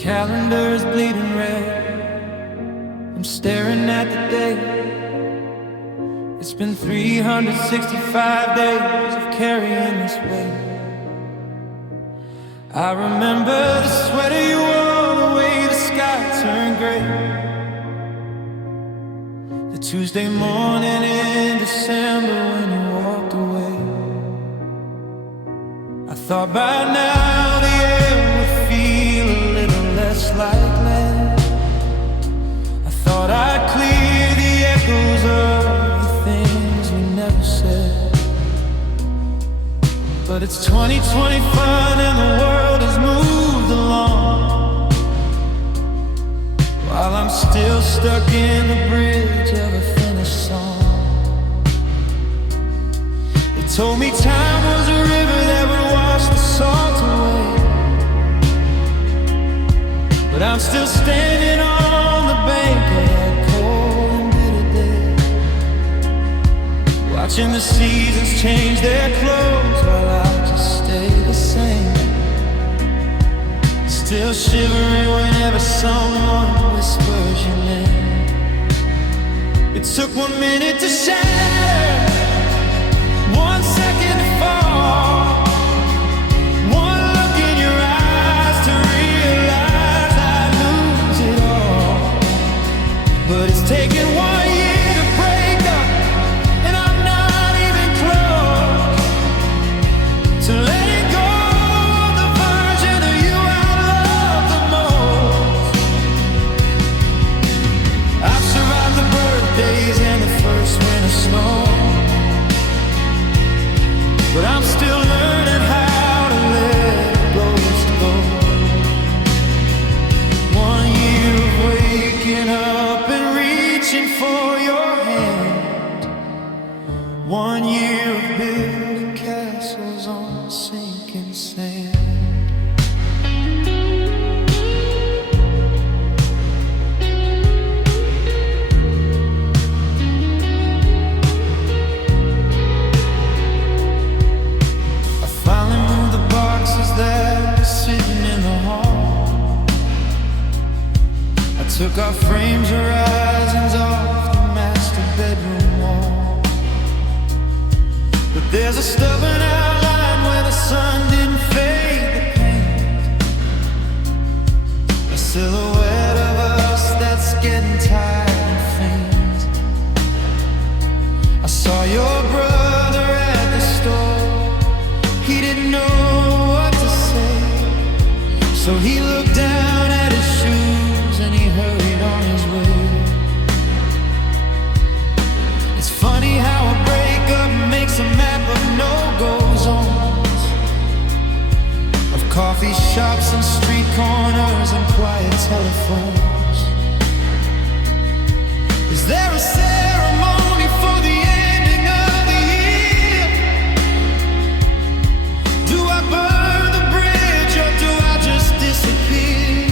calendar is bleeding red. I'm staring at the day. It's been 365 days of carrying this weight. I remember the sweater you wore, the way the sky turned gray. The Tuesday morning in December when you walked away. I thought by now the air would feel a little less like lead. I thought I'd clear the echoes of the things we never said. But it's 2020 fun and the world has moved along, while I'm still stuck in the bridge of a finished song. They told me time was a river that would wash the salt away, but I'm still standing on the bank of that cold and bitter day, watching the seasons change their clothes while I just stay the same. Still shivering whenever someone whispers your name. It took 1 minute to shatter, 1 second to fall, one look in your eyes to realize I'd lose it all. But it's taken 1 year to break up, and I'm not even close to letting go of the version of you I love the most. I've survived the birthdays and the first winter snow, but I'm still learning how to let those go. 1 year of waking up and reaching for your hand, 1 year of building castles on sinking sand. I finally moved the boxes that were sitting in the hall. I took our frames horizons off the master bedroom wall. But there's a stubborn outline where the sun didn't fade the paint, a silhouette of us that's getting tired and faint. I saw your brother at the store. He didn't know what to say, so he looked down at his shoes and he hurried on his way. It's funny how a breakup makes a map of no-go zones, of coffee shops and street corners and quiet telephones. Is there a ceremony for the ending of the year? Do I burn the bridge or do I just disappear?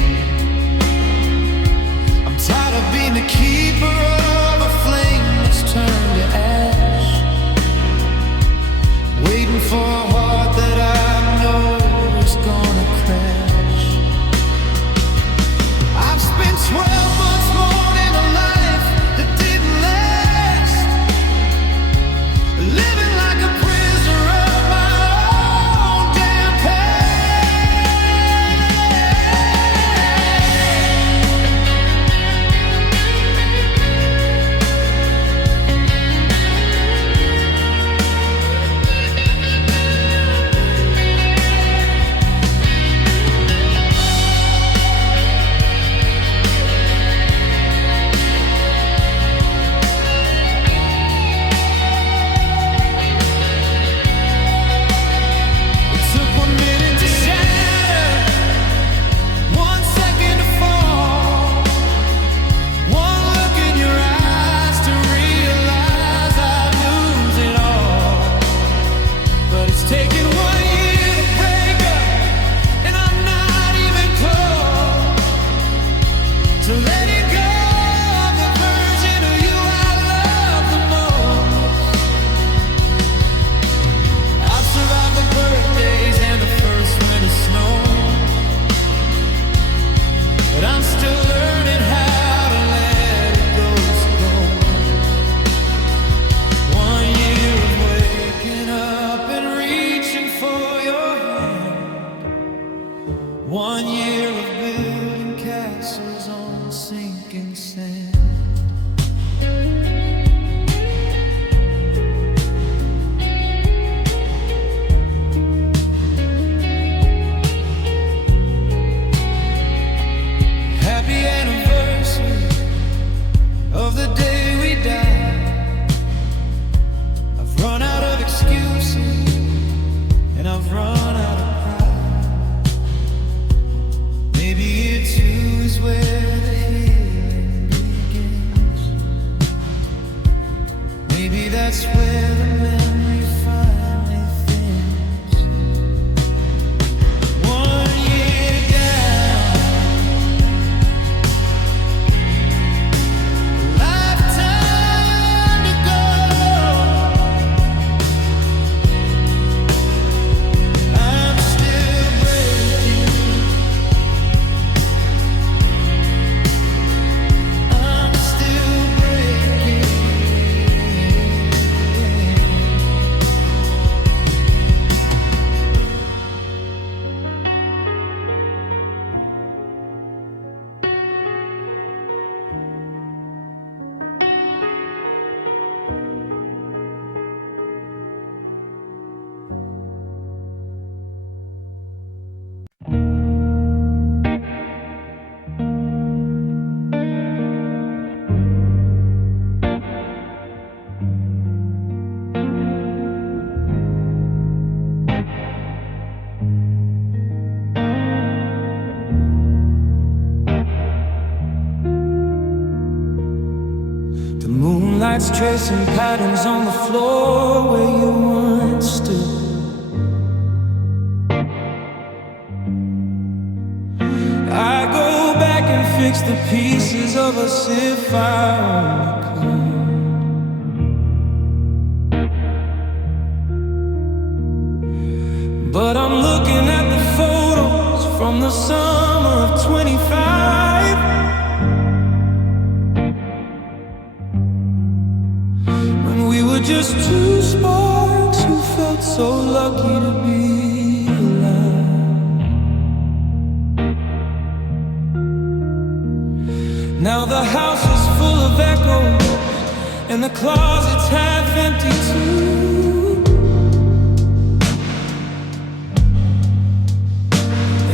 I'm tired of being the keeper of a flame that's turned to ash, waiting for a heart that I know is gonna crash. I've spent 12 months more in a life that didn't last, living like a prisoner of my own damn It took 1 minute to shatter, 1 second to fall, one look in your eyes to realize I'd lose it all. But it's taken 1 year to break up, and I'm not even close to letting go of the version of you I love the most. I've survived the birthdays and the first winter snow, Moonlight's tracing patterns on the floor where you once stood. I go back and fix the pieces of us if I only could. But I'm looking at the photos from the summer of 25. When we were just two sparks who felt so lucky to be alive. Now the house is full of echoes and the closet's half empty too.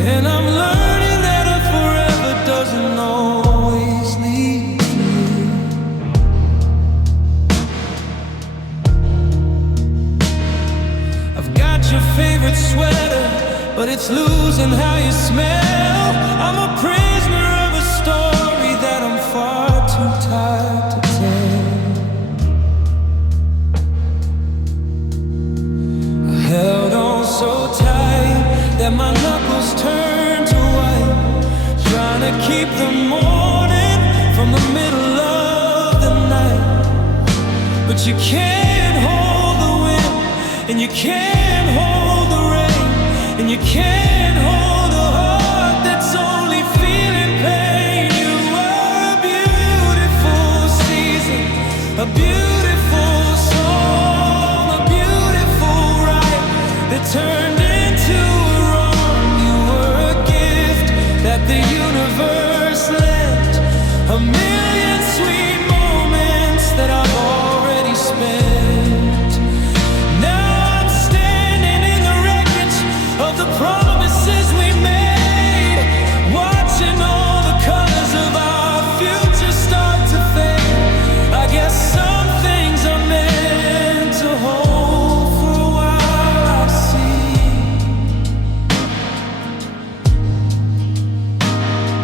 And I'm learning that a forever doesn't always lead to you. I've got your favorite sweater, but it's losing how you smell. I'm a prisoner of a story that I'm far too tired to tell. I held on so tight that my knuckles turned to white, trying to keep the morning from the middle of the night. But you can't hold the wind, and you can't hold the rain, and you can't hold a heart that's only feeling pain. You were a beautiful season, a beautiful song, a beautiful ride that turned into a wrong. You were a gift that the universe lent, a million sweet moments that I've already spent. Now I'm standing in the wreckage of the promises we made, watching all the colors of our future start to fade. I guess some things are meant to hold for a while, I see.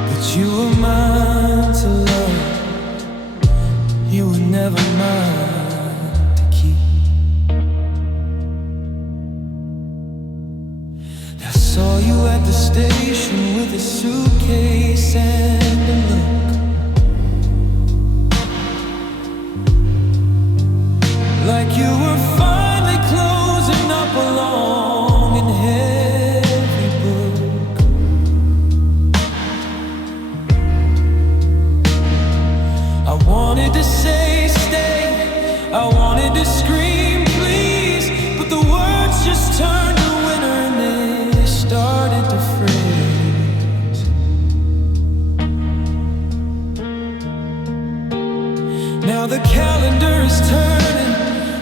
But you were mine to love, you were never mine to keep. I saw you at the station with a suitcase and a look, like you were finally closing up a long and heavy book. I wanted to say stay, I wanted to scream please, but the words just turned to winter and they started to freeze. Now the calendar is turning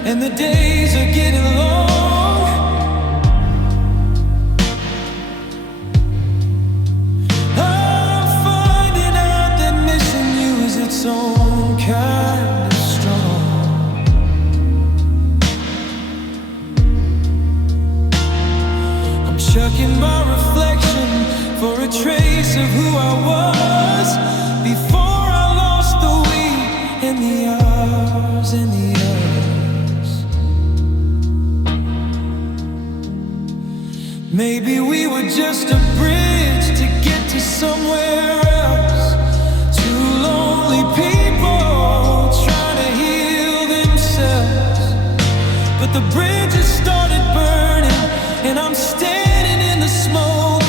and the days are getting long. I'm finding out that missing you is its own kind of strong. I'm chucking my reflection for a trace of who I was before I lost the we and the ours and the us. Maybe we were just a bridge to get to somewhere else. Two lonely people trying to heal themselves, but the bridges started burning and I'm standing in the smoke,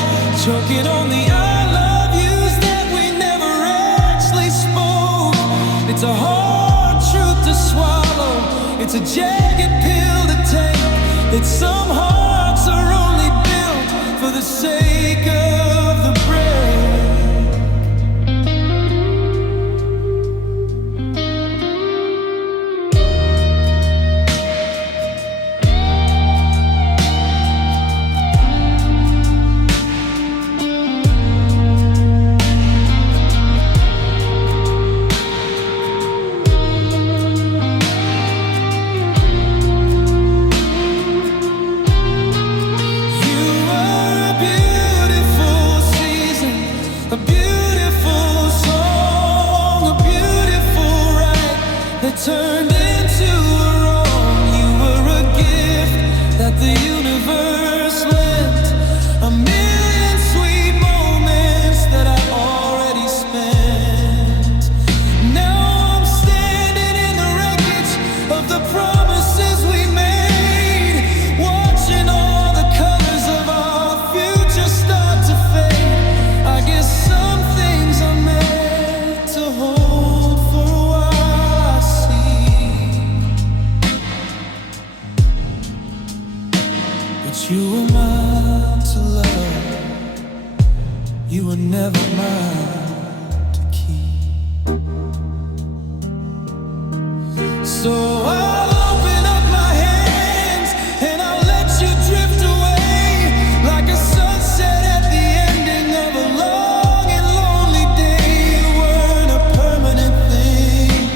choking on the I love yous that we never actually spoke. It's a hard truth to swallow, it's a jagged pill to take, that some hearts are only built for the sake of the break. You were a beautiful So I'll open up my hands and I'll let you drift away like a sunset at the ending of a long and lonely day. You weren't a permanent thing,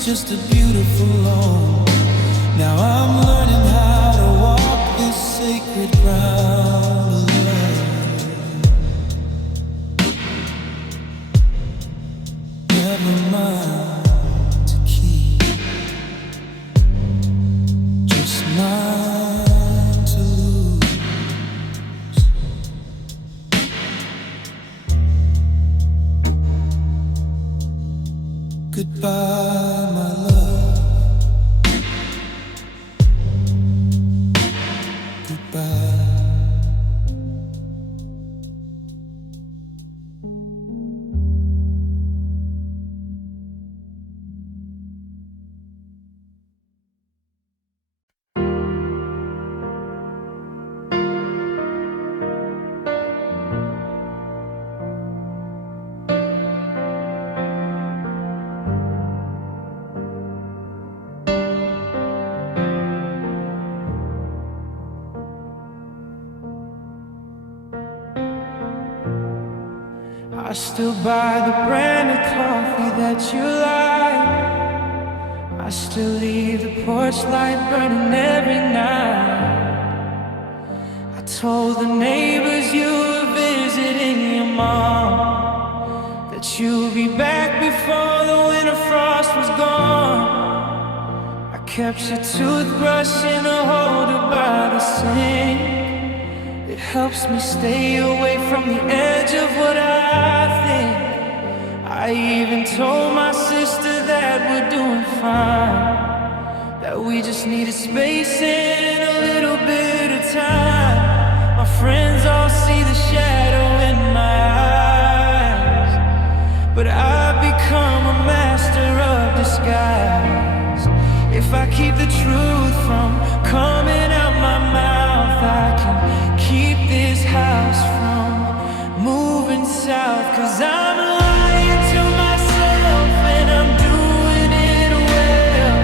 just a beautiful loan. Now I'm learning how to walk this sacred ground alone. Never mind to keep, just mine to lose. Goodbye, my love. Goodbye. I still buy the brand of coffee that you like. I still leave the porch light burning every night. I told the neighbors you were visiting your mom, that you'll be back before the winter frost was gone. I kept your toothbrush in a holder by the sink. It helps me stay away from the edge of what I think. I even told my sister that we're doing fine, that we just needed space and a little bit of time. My friends all see the shadow in my eyes, but I've become a master of disguise. If I keep the truth from coming out my mouth, I can keep this house from moving south. 'Cause I'm lying to myself and I'm doing it well,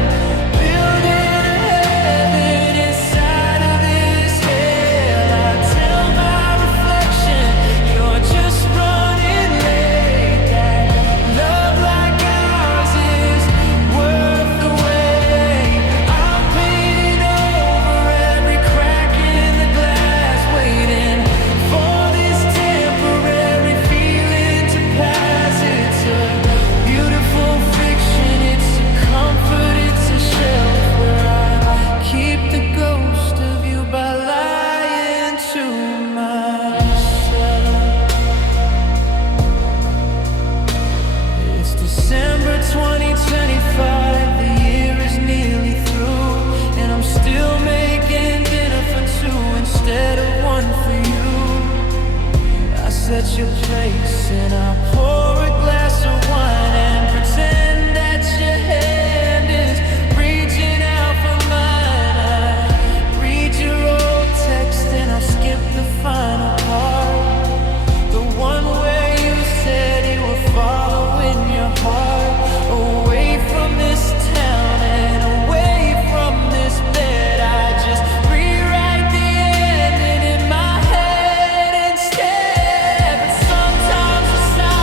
building a heaven inside of this hell. I tell my reflection, you're just running late. That love like ours is worth the wait. I'm painting over every crack in the glass, waiting for this temporary feeling to pass. It's a beautiful fiction, it's a comfort, it's a shelf where I keep the ghost of you by lying to myself. It's December 2025, the year is nearly through, and I'm still making dinner for two instead of one for you. I set your place and I pour a glass of wine and pretend that your hand is reaching out for mine. I read your old text and I skip the final part, the one where you said you were following your heart. Away from this town and away from this bed, I just rewrite the ending in my head instead. But sometimes the silence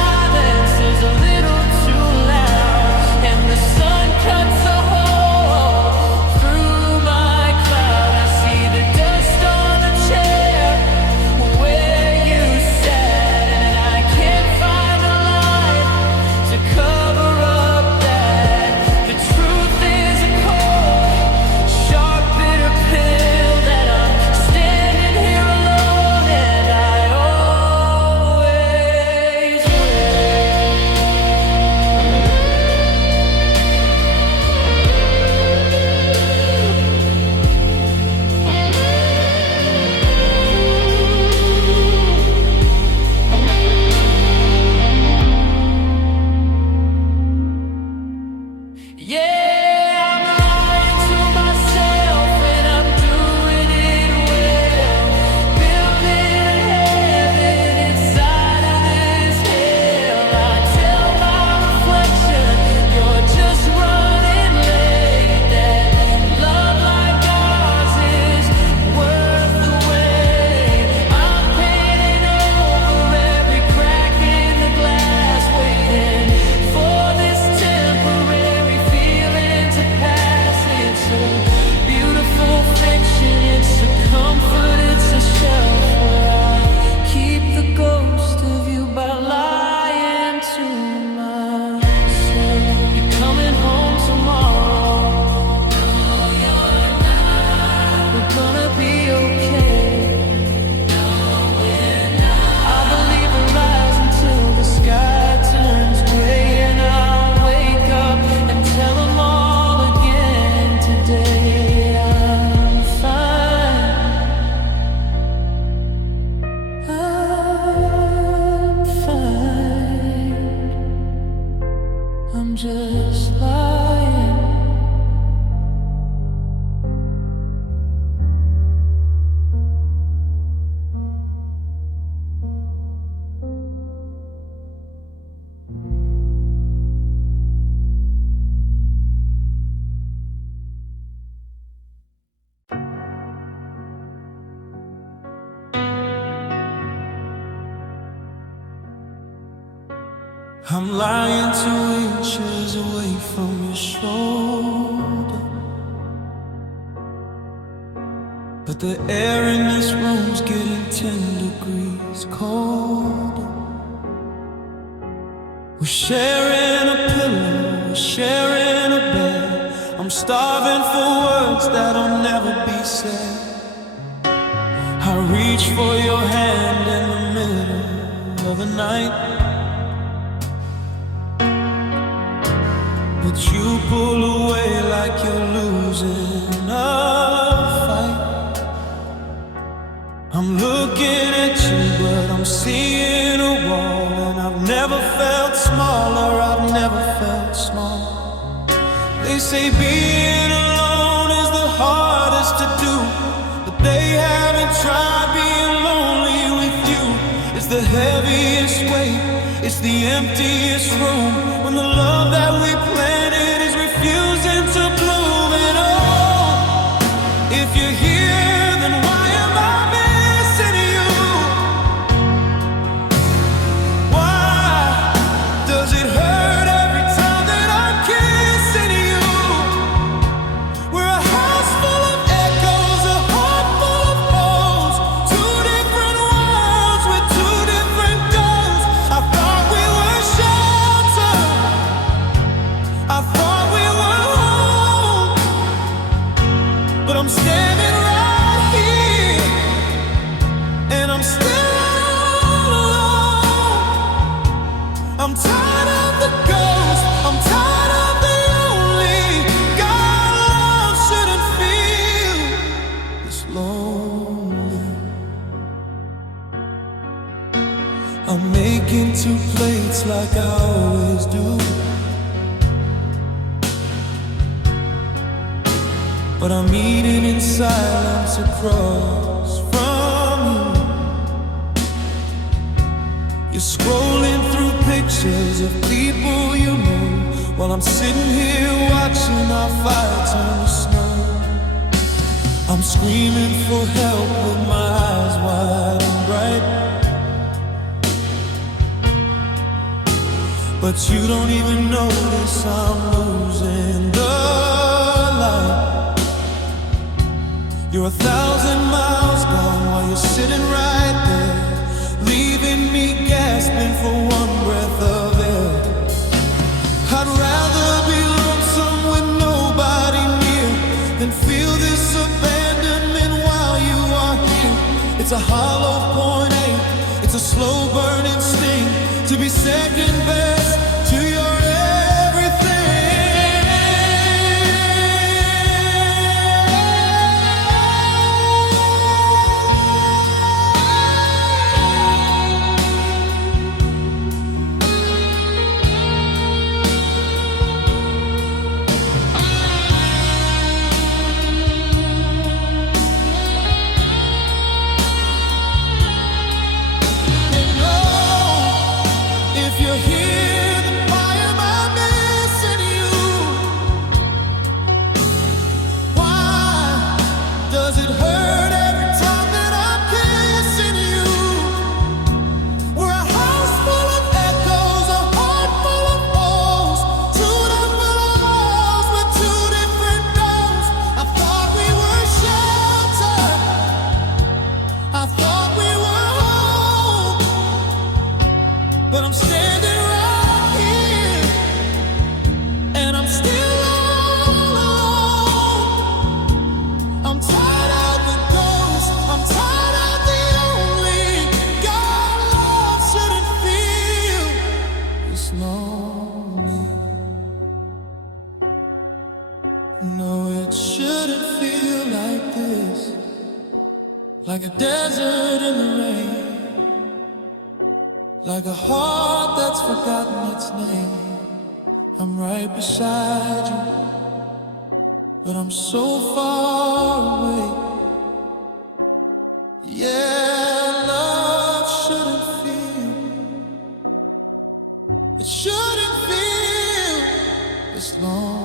I'm just lying. I'm lying 2 inches away from your shoulder, but the air in this room's getting 10 degrees colder. We're sharing a pillow, we're sharing a bed. I'm starving for words that'll never be said. I reach for your hand in the middle of the night, but you pull away like you're losing a fight. I'm looking at you, but I'm seeing a wall. And I've never felt smaller, I've never felt small. They say being alone is the hardest to do, but they haven't tried being lonely with you. It's the heaviest weight, it's the emptiest room, when the love that we planted is refusing to bloom at all. If you're here, then why am I missing you? Why does it hurt every time that I'm kissing you? We're a house full of echoes, a heart full of holes, two different worlds with two different goals. I thought we were sheltered, I thought we were home, but I'm standing right here, and I'm still all alone. I'm tired of the ghost, I'm tired of the lonely. God, love shouldn't feel this lonely. I'm making 2 plates like I always do, but I'm eating in silence across from you. You're scrolling through pictures of people you know, while I'm sitting here watching our fire turn to snow. I'm screaming for help with my eyes wide and bright, but you don't even notice I'm losing the light. You're 1,000 miles gone while you're sitting right there, leaving me gasping for one breath of air. I'd rather be lonesome with nobody near than feel this abandonment while you are here. It's a hollow point ache, it's a slow burning sting, to be second best to your like a desert in the rain, like a heart that's forgotten its name, I'm right beside you, but I'm so far away. Yeah, love shouldn't feel, it shouldn't feel this lonely.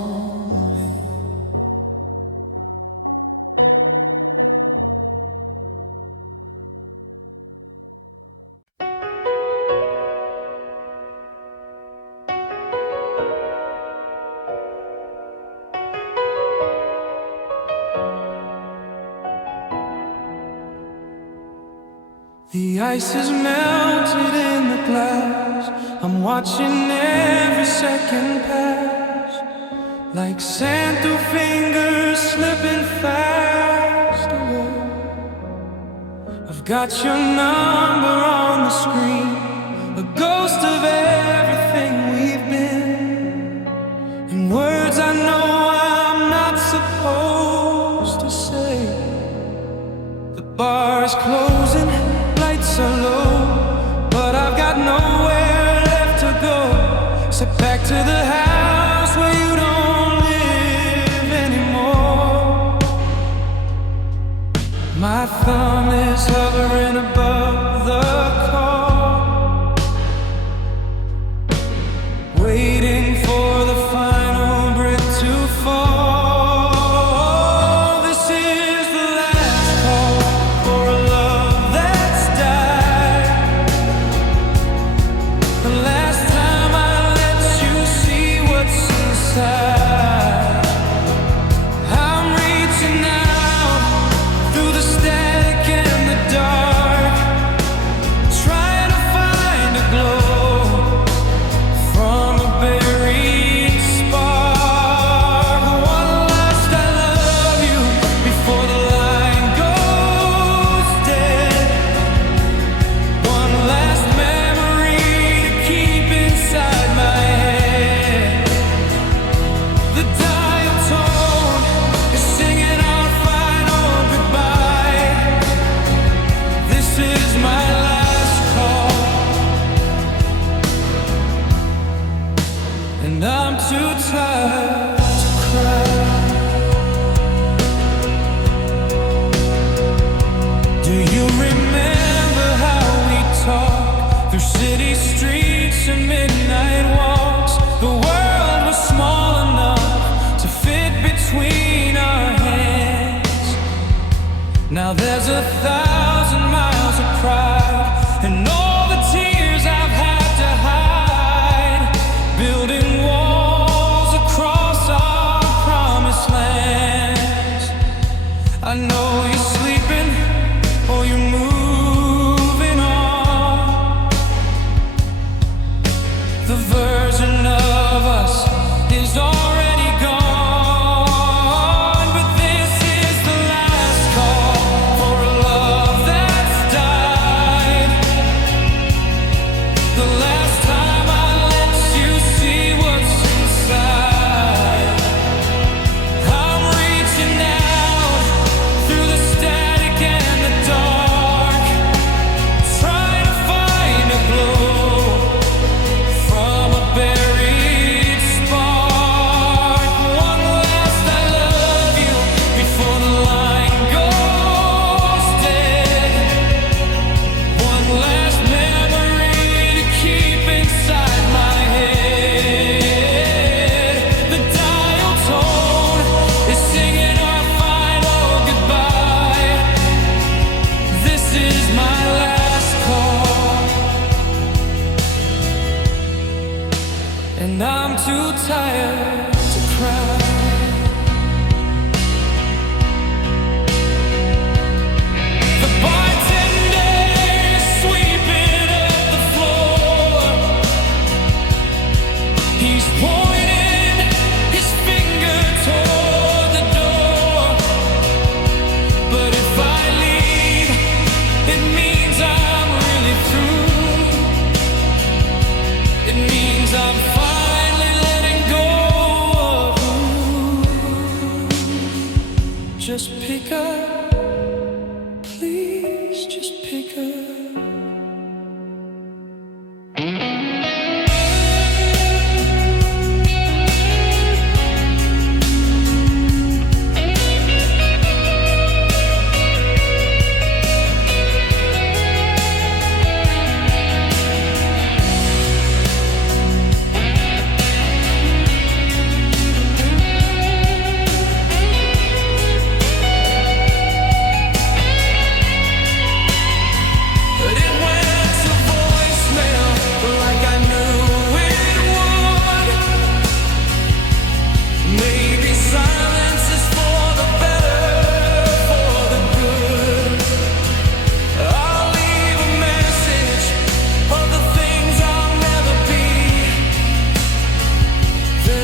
The ice is melted in the glass. I'm watching every second pass, like sand through fingers slipping fast away. I've got your number on the screen, a ghost of everything we've been, in words I know I'm not supposed to say. The bar is closing, lights are low, but I've got nowhere left to go. Sit back to the house where you don't live anymore. My thumb is hovering above the call, waiting for the final brick to fall. Now there's 1,000 miles of pride and all the tears I've had to hide, building walls across our promised lands. I know you're sleeping or you're moving on. The version of us is already gone. And I'm too tired to cry. The bartender is sweeping up the floor. He's pointing his finger toward the door. But if I leave, it means I'm really through. It means I'm finally letting go of you. Just pick up, please, just pick up.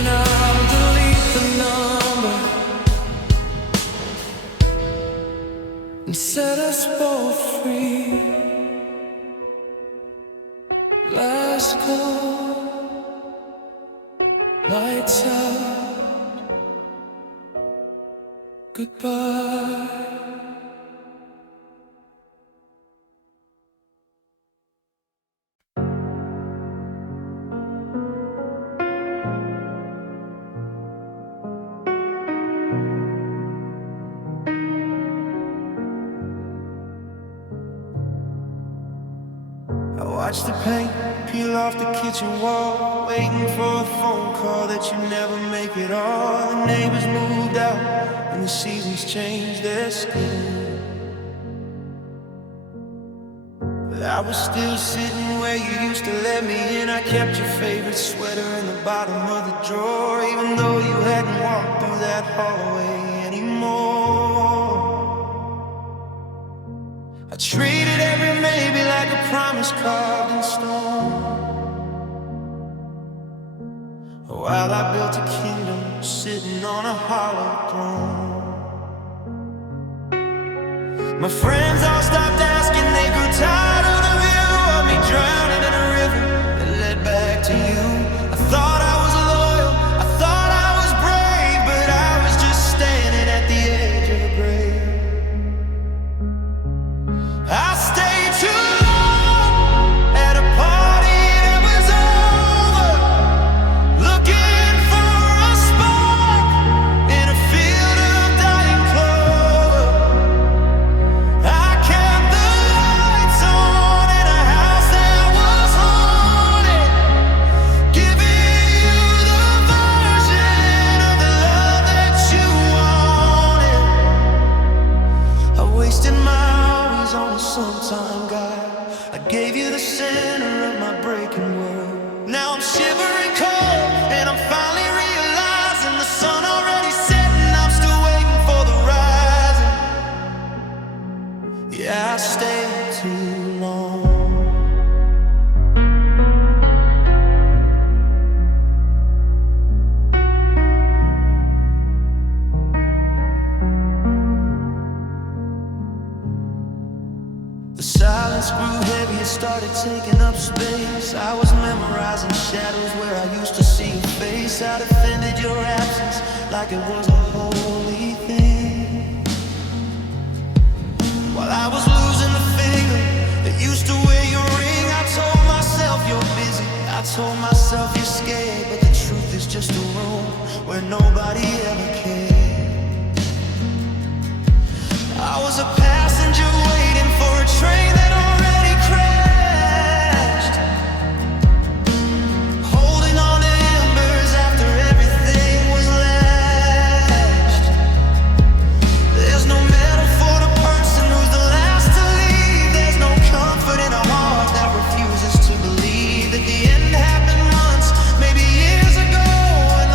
then I'll delete the number and set us both free. Last call, lights out, goodbye. Watch the paint peel off the kitchen wall, waiting for a phone call that you never make at all. The neighbors moved out and the seasons changed their skin, but I was still sitting where you used to let me in. I kept your favorite sweater in the bottom of the drawer, even though you hadn't walked through that hallway anymore. I treated every maybe like a promise carved in stone, while I built a kingdom sitting on a hollow throne. My friends all stopped asking, they grew tired of the view of me drowning in a river that led back to you. I thought I was loyal, I thought I was brave, but I was just standing at the edge of a grave. I stayed too long at a party that was over, looking for a spark in a field of dying clover. I kept the lights on in a house that was haunted, giving you the version of the love that you wanted. I wasted my hours on a sometime guy. I gave you the center of my breaking world. Now I'm shivering cold and I'm finally realizing the sun already setting. I'm still waiting for the rising. Yeah, I stayed too long. The silence grew heavy, it started taking up space. I was memorizing shadows where I used to see your face. I defended your absence like it was a holy thing, while I was losing the finger that used to wear your ring. I told myself you're busy, I told myself you're scared, but the truth is just a room where nobody ever cared. I was a passenger waiting for a train that already crashed, holding on to embers after everything was lashed. There's no medal for the person who's the last to leave. There's no comfort in a heart that refuses to believe that the end happened months, maybe years ago, and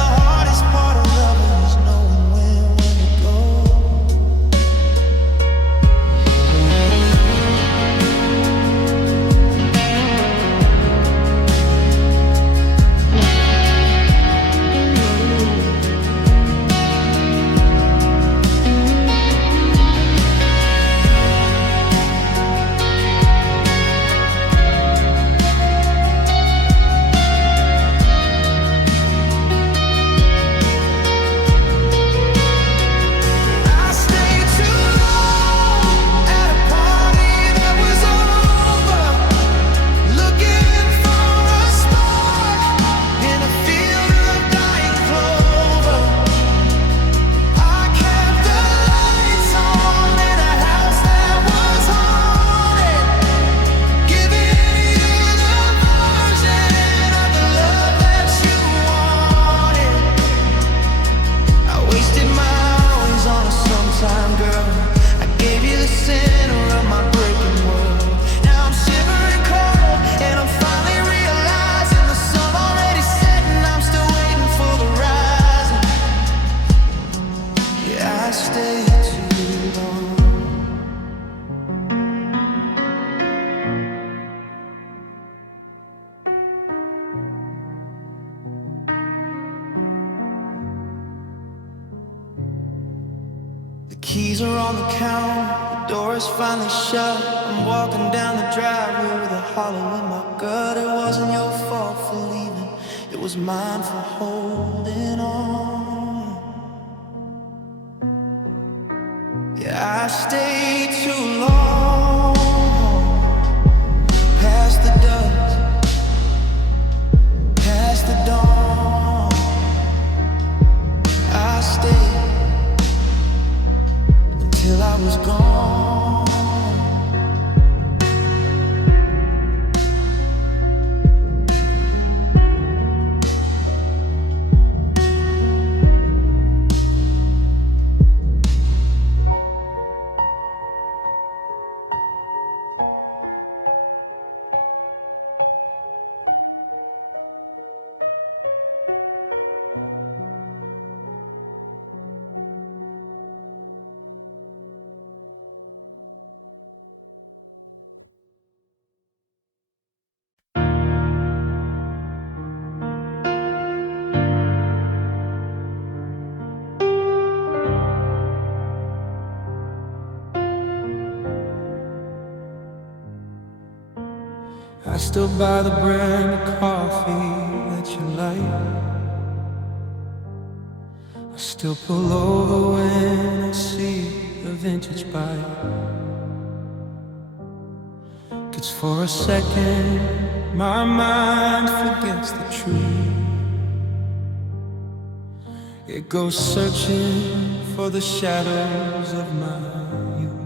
Keys are on the counter, the door is finally shut. I'm walking down the driveway with a hollow in my gut. It wasn't your fault for leaving, it was mine for holding on. Yeah, I stayed too long, past the dusk, past the dawn. I stayed till I was gone. I still buy the brand of coffee that you like. I still pull over when I see a vintage bike. 'Cause for a second my mind forgets the truth. It goes searching for the shadows of my youth.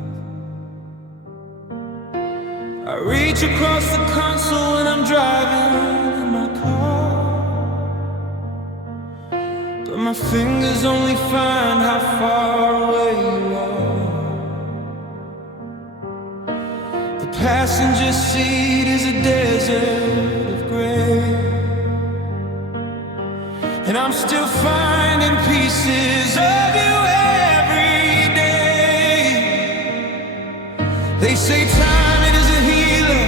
I reach across the console when I'm driving in my car, but my fingers only find how far away you are. The passenger seat is a desert of gray, and I'm still finding pieces of you every day. They say time is a healer,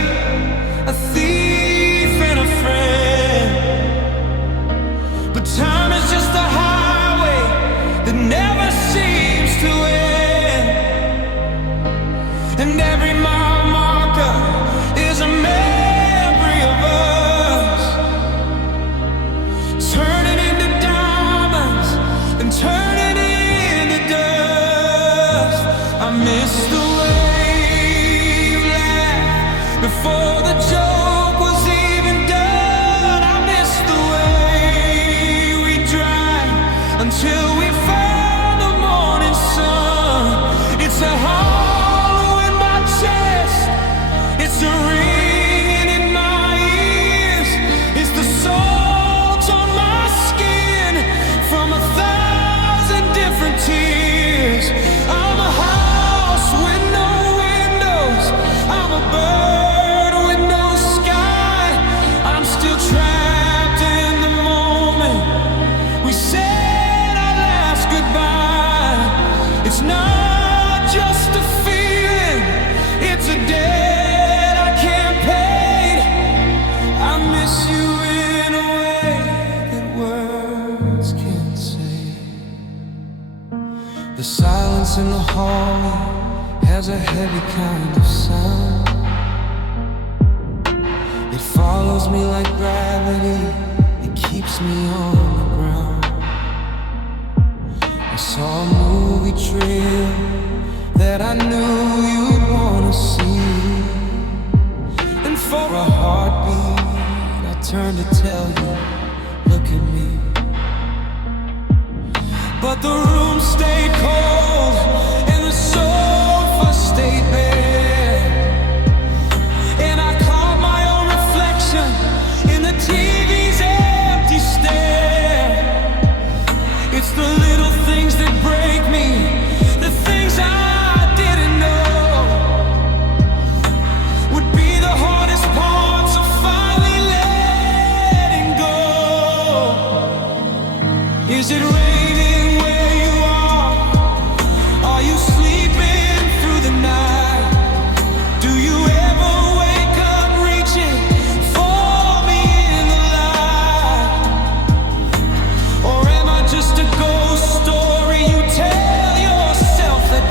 a thief and a friend, but time is just a highway that never seems to end. And every mile marker is a memory of us, turning into diamonds and turning into dust. I miss the way you laughed before the joke was even done. I miss the way we drank until we found the morning sun. It's a hollow in my chest, it's a ringing in my ears, it's the salt on my skin from 1,000 different tears. I'm a house with no windows, I'm a bird with no sky. I'm still trapped in the moment we said our last goodbye. It's not just a feeling, it's a debt I can't pay. I miss you in a way that words can't say. The silence in the hallway has a heavy kind of sound. It follows me like gravity, it keeps me on the ground. I saw a movie trail that I knew you'd wanna see, and for a heartbeat I turned to tell you, look at me. But the room stayed cold and the sofa stayed bare, and I caught my own reflection in the TV's empty stare. It's the little things that break me, the things I didn't know would be the hardest parts of finally letting go. Is it raining where you are? Are you sleeping through the night? Do you ever wake up reaching for me in the light? Or am I just a ghost story you tell yourself at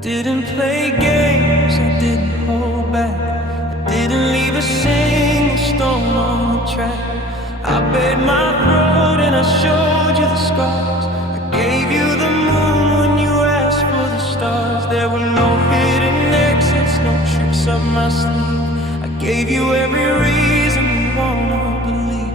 Didn't play games, I didn't hold back. I didn't leave a single stone on the track. I bared my throat and I showed you the scars. I gave you the moon when you asked for the stars. There were no hidden exits, no tricks up my sleeve. I gave you every reason you wanna believe.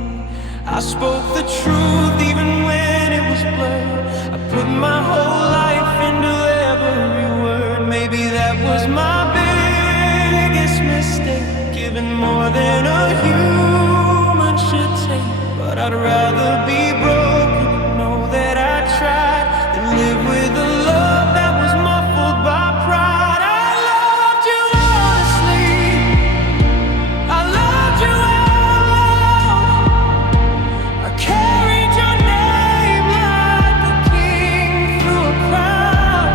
I spoke the truth even when it was blurred. I put my whole life into every word. Maybe that was my biggest mistake, giving more than a human should take. But I'd rather be broken and know that I tried than live with a love that was muffled by pride. I loved you honestly, I loved you out loud. I carried your name like a king through a crowd.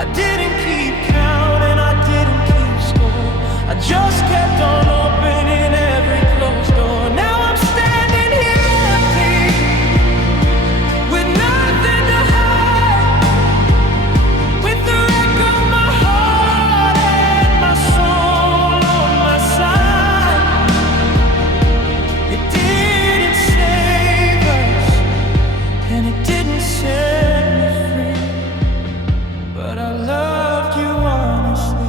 I didn't keep count and I didn't keep score. I just kept on opening every closed door. Now I'm standing here empty, with nothing to hide, with the wreck of my heart and my soul on my side. It didn't save us, and it didn't set me free, but I loved you honestly.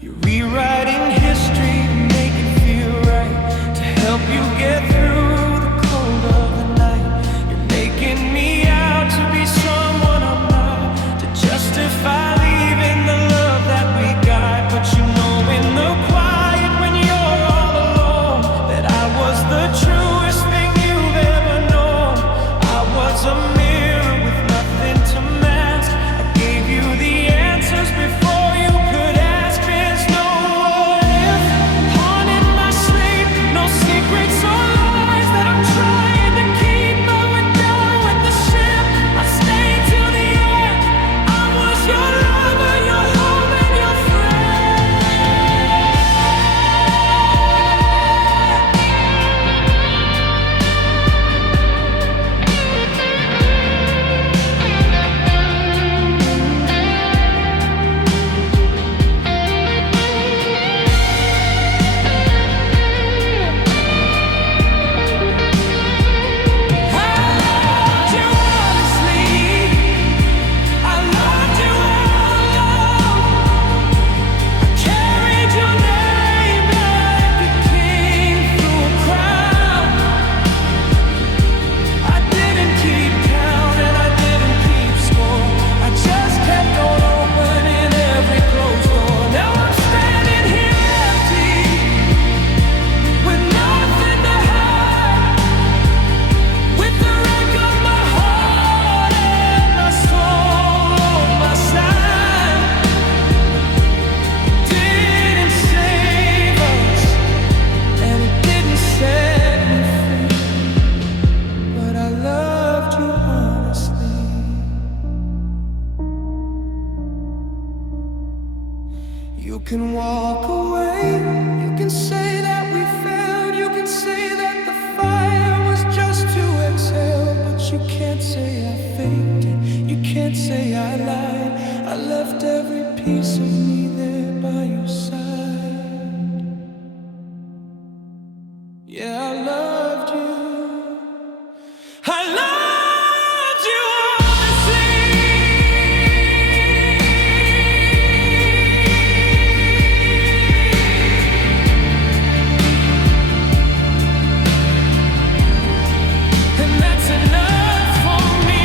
You're rewriting history to make it feel right, to help you get through the cold of the night. You're making me out to be someone I'm not, to justify leaving the love that we got. But you know in the quiet when you're all alone, that I was the truest thing you've ever known. I was a mirror with nothing to mask. I gave you the answers before you could ask. There's no what if haunted my sleep, no secrets or lies that I'm trying to keep. But we're done with the ship, I stayed till the end. I was your lover, your home and your friend. I loved you honestly, I loved you all alone. I carried your name like a king through a crowd. I didn't keep count and I didn't keep score. I just kept on opening every closed door. Now I'm standing here empty, with nothing to hide, with the wreck of my heart and my soul on my side. Didn't save us, and it didn't set me free, but I loved you honestly. You can walk away, you can say that we failed, you can say that the fire was just to exhale, but you can't say I faked it, you can't say I lied. I left every piece of me there by your side. Yeah, I loved you, I loved you honestly. And that's enough for me.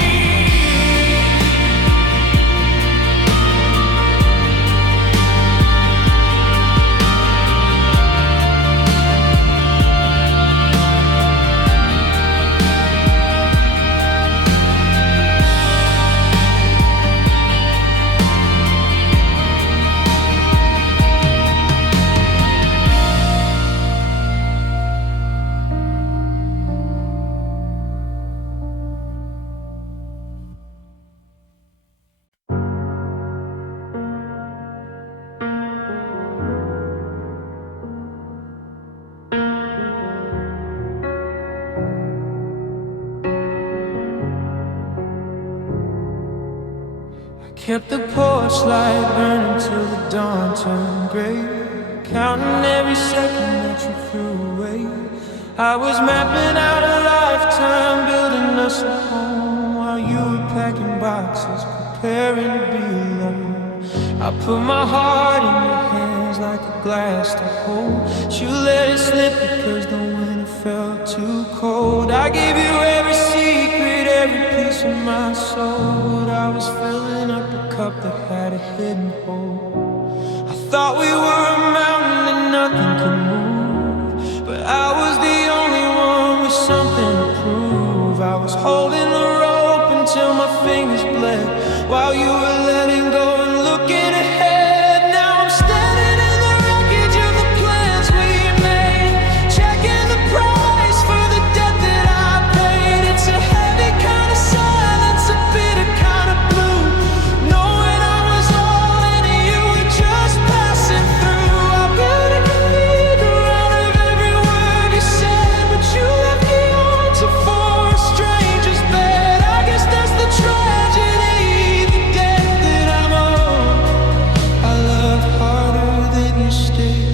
Kept the porch light burning till the dawn turned gray, counting every second that you threw away. I was mapping out a lifetime, building us a home, while you were packing boxes, preparing to be alone. I put my heart in your hands like a glass to hold. You let it slip because the winter felt too cold. I gave you every secret, every piece of my soul, but I was filling up a cup that had a hidden hole. I thought we were a mountain that nothing could move, but I was the only one with something to prove. I was holding the rope until my fingers bled, while you were letting go and looking ahead. Now I'm standing in the wreckage of the plans we made, checking the price for the debt that I paid. It's a heavy kind of silence, a bitter kind of blue, knowing I was all in and you were just passing through. I built a cathedral out of every word you said, but you left me onto for a stranger's bed. I guess that's the tragedy, the debt that I'm owed. I loved harder than you stayed.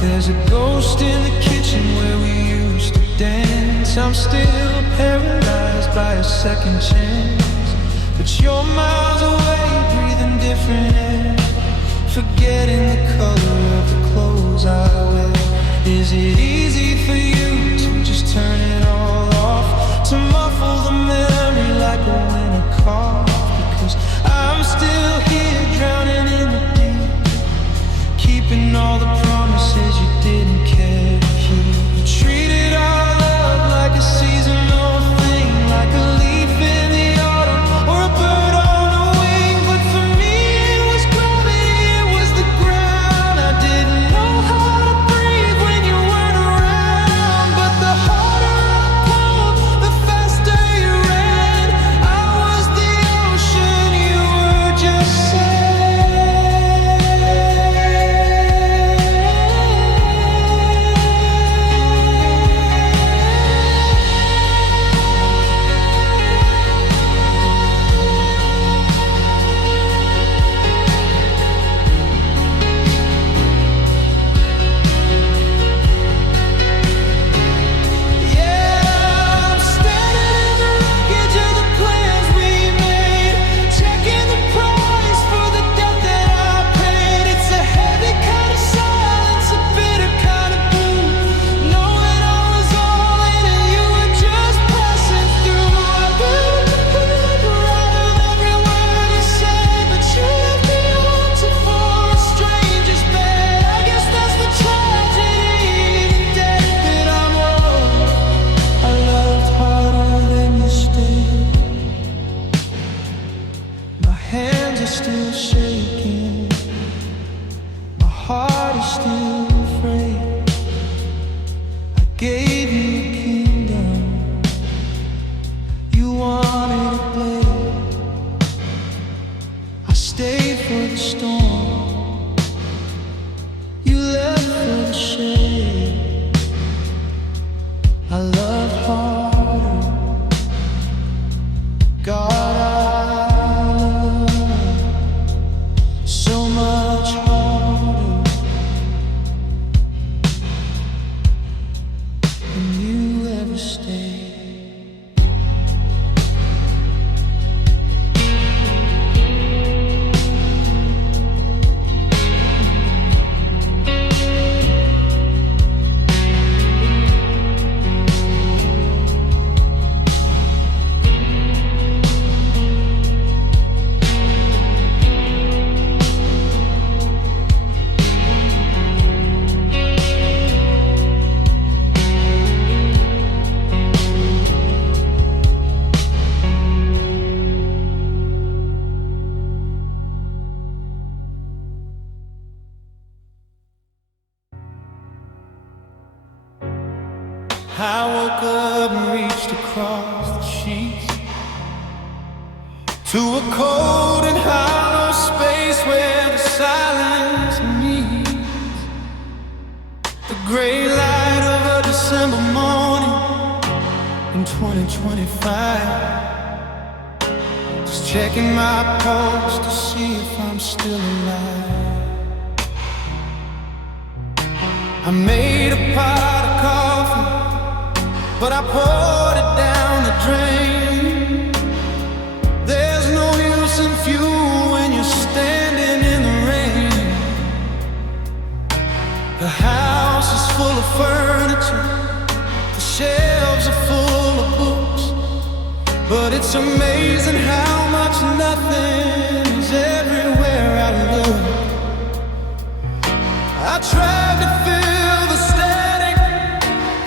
There's a ghost in the kitchen where we used to dance. I'm still paralyzed by a second chance, but you're miles away, breathing different air, forgetting the color of the clothes I wear. Is it easy for you to just turn it all off, to muffle the memory like a winter cough? Because I'm still here drowning in the deep, keeping all the promises you didn't care to keep. You treated our love like a seasonal thing, like a leaf in the autumn or a bird on a wing. But for me it was gravity, it was the ground. I didn't know how to breathe when you weren't around. But the harder I pulled, the faster you ran. I was the ocean, you were just sand. Still shaking, my heart is still afraid. I gave you a kingdom, you wanted a blade. I stayed for the storm, you left for the shade. I loved harder, God, so much harder than you ever stayed. I woke up and reached across the sheets to a cold and high 2025. Just checking my pulse to see if I'm still alive. I made a pot of coffee, but I poured it down the drain. There's no use in fuel when you're standing in the rain. The house is full of furniture, the shelves are full of books, but it's amazing how much nothing is everywhere I look. I tried to fill the static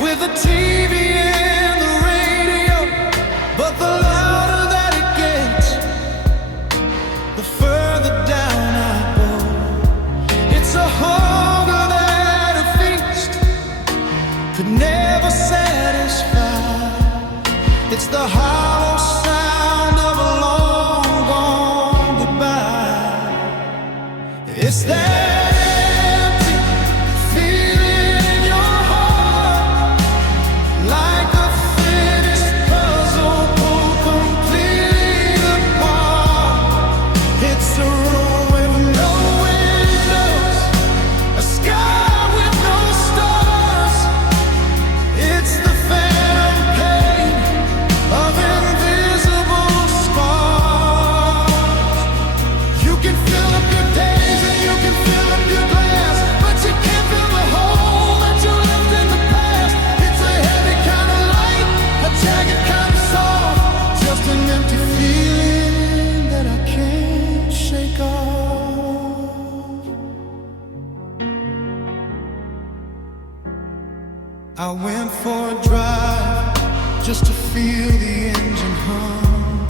with the TV and the radio, but the louder that it gets, the further down I go. It's a hunger that a feast could never satisfy. It's the hollow sound of a long gone goodbye. It's that empty feeling in your heart, like a finished puzzle pulled completely apart. It's a room with no windows, a sky with no stars. It's the phantom pain of invisible scars. You can fill up your days and you can fill up your glass, but you can't fill the hole that you left in the past. It's a heavy kind of light, a jagged kind of soft, just an empty feeling that I can't shake off. I went for a drive just to feel the engine hum,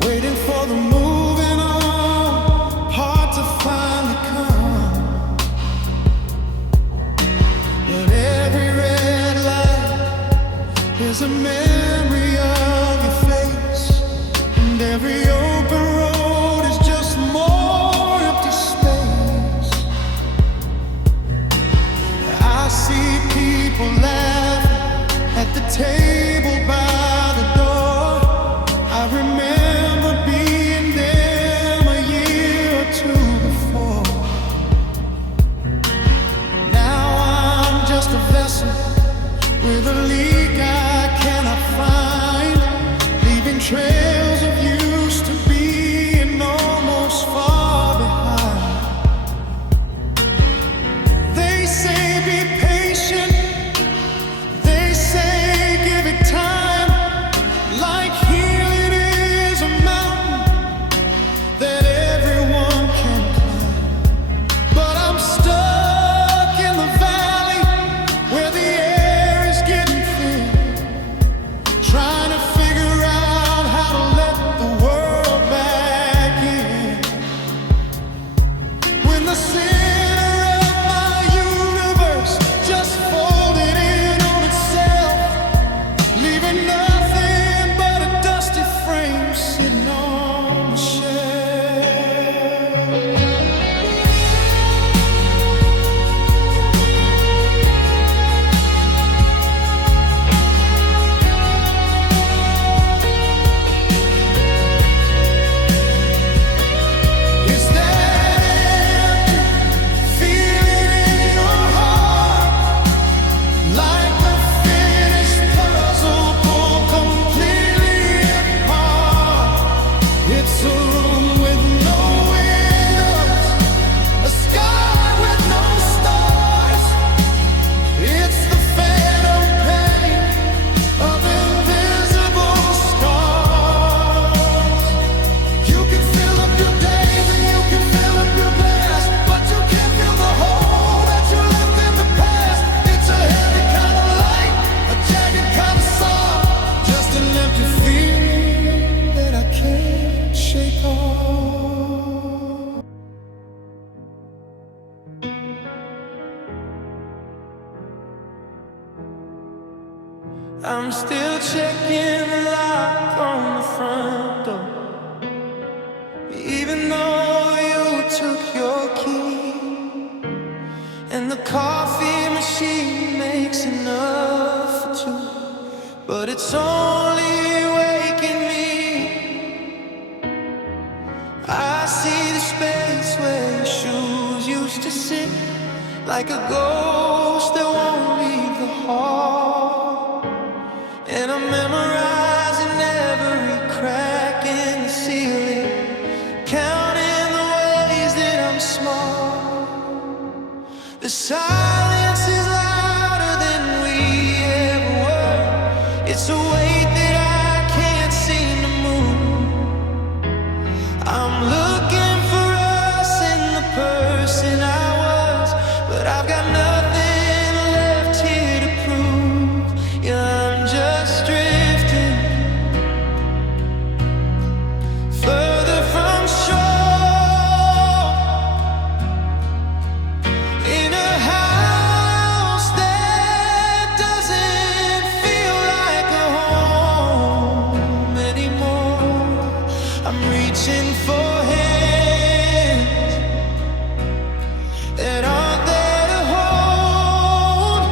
waiting for the moving on part to finally come. But every red light is a memory of your face, and every open road is just more empty space. I see people laughing at the table by the door. I remember being them a year or two before. Now I'm just a vessel with a leak I cannot find, leaving trails of used to be and almost far behind. They say be patient, they say give it time, like healing is a mountain that everyone can climb. But I'm stuck in the valley where the air is getting thin, trying to figure out how to let the world back in. When the center of my universe just folded in on itself, leaving nothing but a dusty frame sitting on the shelf. It's that empty feeling in your heart, like a finished puzzle pulled completely apart. It's a room with no windows, a sky with no stars. It's the phantom pain of invisible scars. You can fill up your days and you can fill up your glass, but you can't fill the hole that you left in the past. It's a heavy kind of light, a jagged kind of soft, just an empty feeling that I can't shake off. I'm still checking the lock on the front door, even though you took your key, and the coffee machine makes enough for two. it's only waking me. I see the space where your shoes used to sit, like a ghost that won't leave the hall. And I'm memorizing every crack in the ceiling, counting the ways that I'm small. The silence is louder than we ever were. It's a weight that I can't seem to move. I'm looking for us in the person I was, but I've got nothing left here to prove. Yeah, I'm just drifting further from shore, in a house that doesn't feel like a home anymore. I'm reaching for hands that aren't there to hold,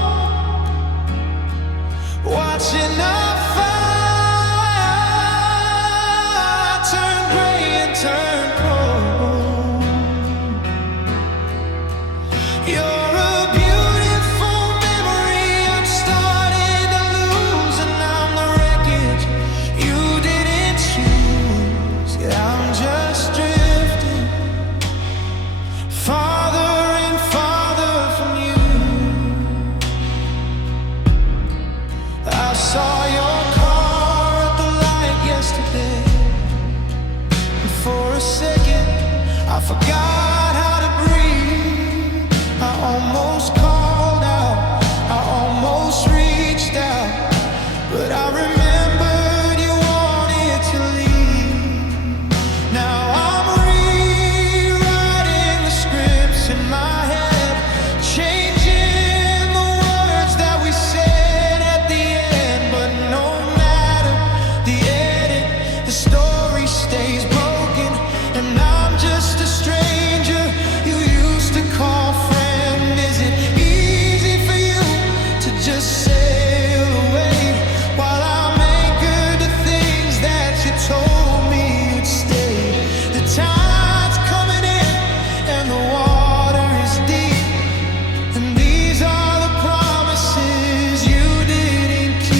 watching our fire turn gray and turn cold. You're a beautiful memory I'm starting to lose, and I'm the wreckage you didn't choose. Yeah, I'm just drifting farther and farther from you. I saw your car at the light yesterday, and for a second I forgot how to breathe. I almost called out, I almost reached out, but I remembered you wanted to leave. Now I'm rewriting the scripts in my head, changing the words that we said at the end. But no matter the edit, the story stays broken, and I'm just a stranger you used to call friend. Is it easy for you to just sail away while I'm anchored to things that you told me you'd stay? The tide's coming in and the water is deep, and these are the promises you didn't keep.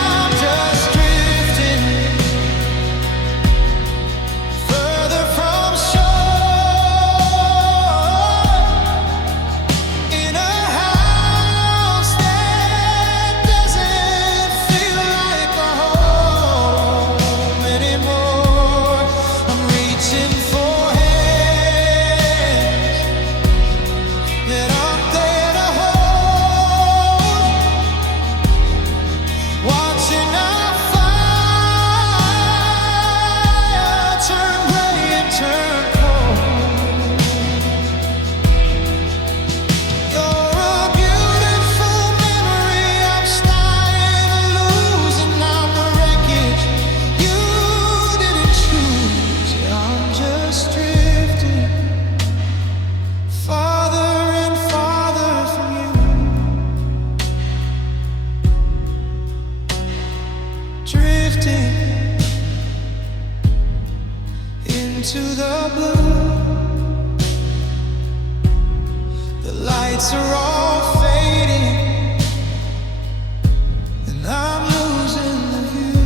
I'm just drifting further from shore, in a house that doesn't feel like a home anymore. I'm reaching for hands that aren't there to hold, watching our fire turn gray and turn cold. You're a beautiful memory I'm starting to lose, and I'm the wreckage you didn't choose. Yeah, I'm just drifting farther and farther from you, drifting into the blue. The lights are all fading, and I'm losing the view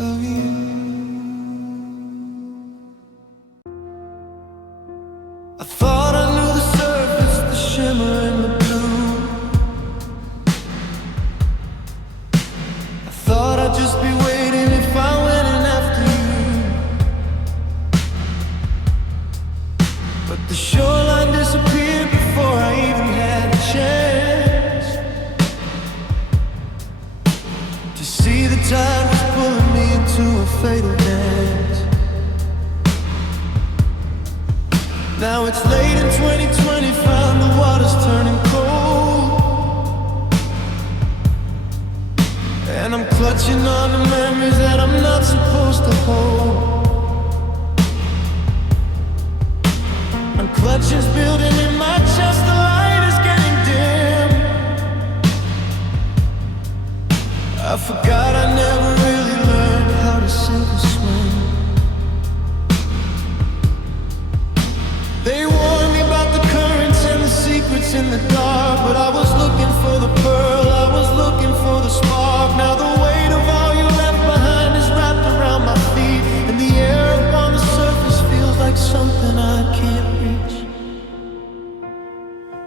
of you. I thought I knew the surface, the shimmer and the blue. I thought I'd just be waiting if I went in after you, but the shoreline disappeared before I even had a chance.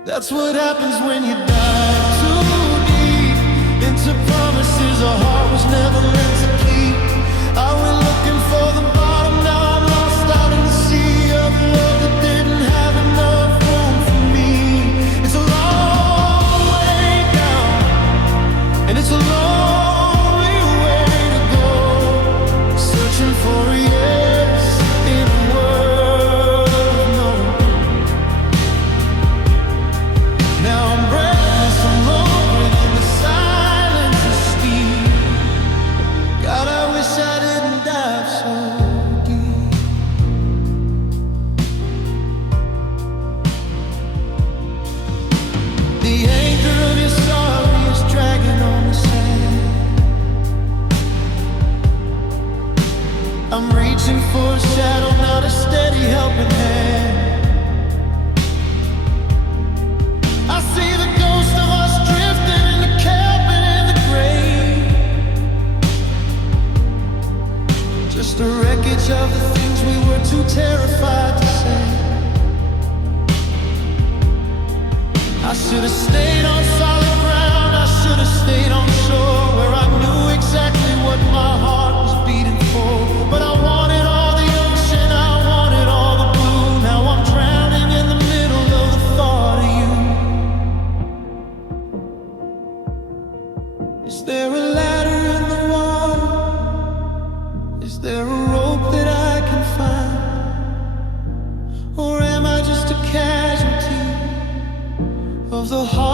That's what happens when you dive too deep into promises a heart was never meant to keep. I went looking for the bottom, now I'm lost out in the sea of love that didn't have enough room for me. It's a long way down, and it's a lonely way to go, searching for a yes in a world of no. Now I'm breathless, I'm lonely, and the silence is steep. God, I wish I didn't dive so deep. The anchor of your sorry is dragging on the sand. I'm reaching for a shadow, not a steady helping hand. I see the ghost of us drifting in the cabin in the grave. Just a wreckage of the things we were too terrified to say. I should have stayed on solid ground, I should have stayed on shore, where I knew exactly what my heart was beating for. But I wanted all the ocean, I wanted all the blue. Now I'm drowning in the middle of the thought of you. Is there a ladder in the water? Is there a rope that I can find? Or am I just a casualty of the heart